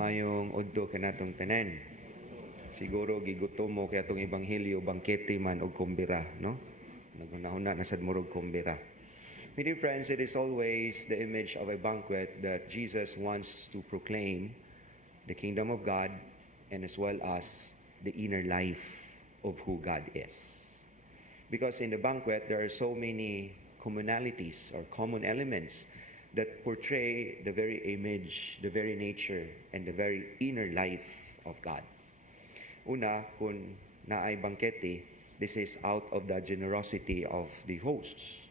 Mayong udto kanatong tanan. Siguro gigutom mo kaya itong ebanghelyo, bangkete man o kumbira, no? Nagunahuna na sad murog kumbira. My dear friends, it is always the image of a banquet that Jesus wants to proclaim the kingdom of God and as well as the inner life of who God is. Because in the banquet, there are so many commonalities or common elements that portray the very image, the very nature, and the very inner life of God. Una, kung naay bangkete, this is out of the generosity of the hosts.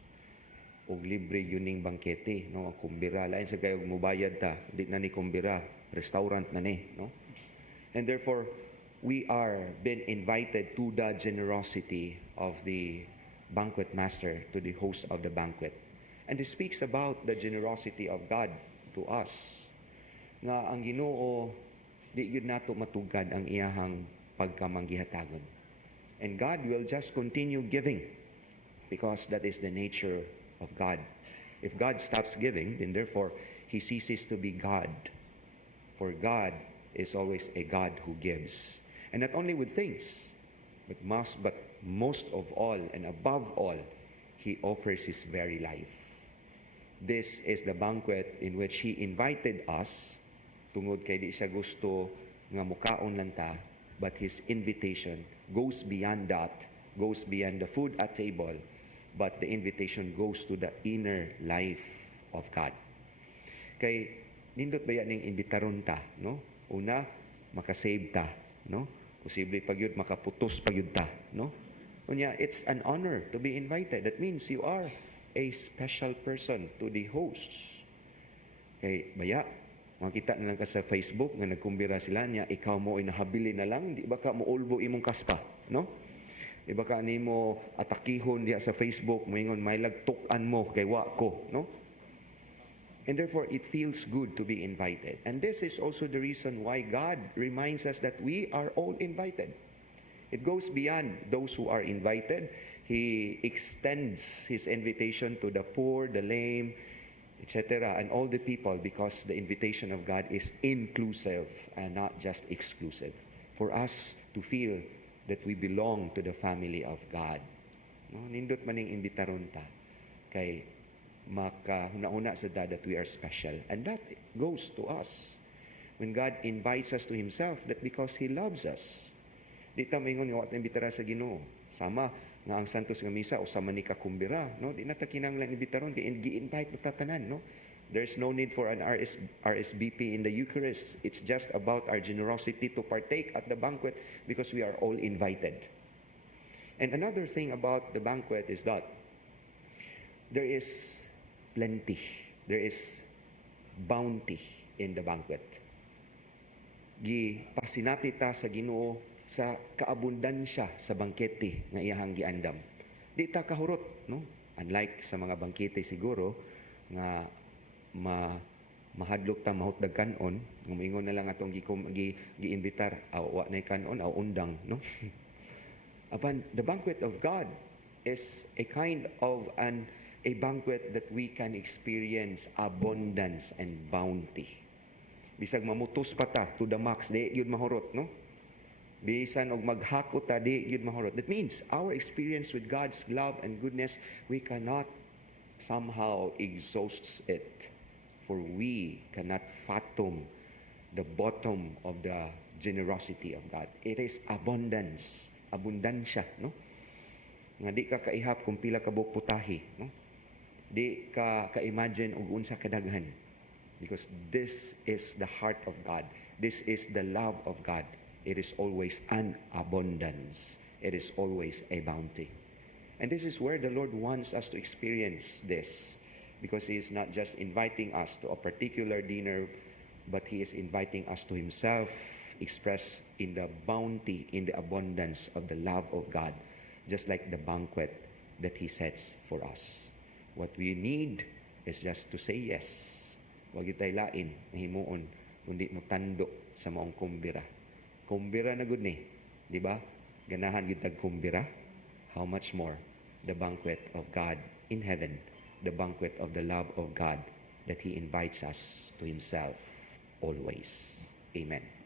O libre yuning bangkete, no? Kumbira, lain sa kayong mubayad ta, di na ni kumbira, restaurant na ni, no? And therefore, we are been invited to the generosity of the banquet master, to the host of the banquet. And this speaks about the generosity of God to us. Nga ang Ginoo, di yun nato matugad ang iyahang pagkamanggihatagon. And God will just continue giving because that is the nature of God. If God stops giving, then therefore He ceases to be God. For God is always a God who gives. And not only with things, but most of all and above all, He offers His very life. This is the banquet in which He invited us, tungod kay di siya gusto nga mukaon lang ta, but His invitation goes beyond that, goes beyond the food at table, but the invitation goes to the inner life of God. Kay nindot ba yan ning imbitaron ta, no? Una, makasave ta, no? Posible pagyud makaputos pagyud ta, no? Unya, it's an honor to be invited. That means you are a special person to the hosts. Kay baya, makita na lang ka sa Facebook nga nagkumbira sila niya, ikaw mo inahabili na lang, di ba ka mo ulbo imong kaspa, no? Di ba ka nimo atakihon diha sa Facebook, moingon may lagtukan mo kay wa ko, no? And therefore, it feels good to be invited. And this is also the reason why God reminds us that we are all invited. It goes beyond those who are invited. He extends His invitation to the poor, the lame, etc., and all the people, because the invitation of God is inclusive and not just exclusive. For us to feel that we belong to the family of God. No? Nindot man yung imbitaron ta. Kay makahuna-una sa that we are special. And that goes to us. When God invites us to Himself, that because He loves us. Di ta maingon nga wat imbitara sa Ginoo. Sama nga ang Santos nga Misa o sama ni kakumbira, no? Di na ta kinahanglan imbitaron kay gi-invite mo tatanan, no? There's no need for an RSVP in the Eucharist. It's just about our generosity to partake at the banquet because we are all invited. And another thing about the banquet is that there is plenty. There is bounty in the banquet. Gipasinati ta sa Ginoo sa kaabundansya sa bangkete nga iyahang giandam. Di ta kahurot, no? Unlike sa mga bangkete siguro nga mahadlok ta mahutdag kanon, ngumingon na lang atong giimbitar, wa nay kanon aw undang, no? Apan the banquet of God is a kind of a banquet that we can experience abundance and bounty. Bisag mamutos pa ta to the max, di yun mahurot, no? Bisan og maghakot ta, di yun mahurot. That means our experience with God's love and goodness, we cannot somehow exhaust it. For we cannot fathom the bottom of the generosity of God. It is abundance, abundansya, no? Nga di ka kaihap kung pila ka buok putahe, no? Di ka ka-imagine og unsa kadaghan. Because this is the heart of God. This is the love of God. It is always an abundance. It is always a bounty. And this is where the Lord wants us to experience this. Because He is not just inviting us to a particular dinner, but He is inviting us to Himself, expressed in the bounty, in the abundance of the love of God. Just like the banquet that He sets for us. What we need is just to say yes. Huwag itay lain na himuon, kundi mo tando sa maong kumbira. Kumbira na gud ni, di ba? Ganahan gyud tag kumbira. How much more the banquet of God in heaven, the banquet of the love of God that He invites us to Himself always. Amen.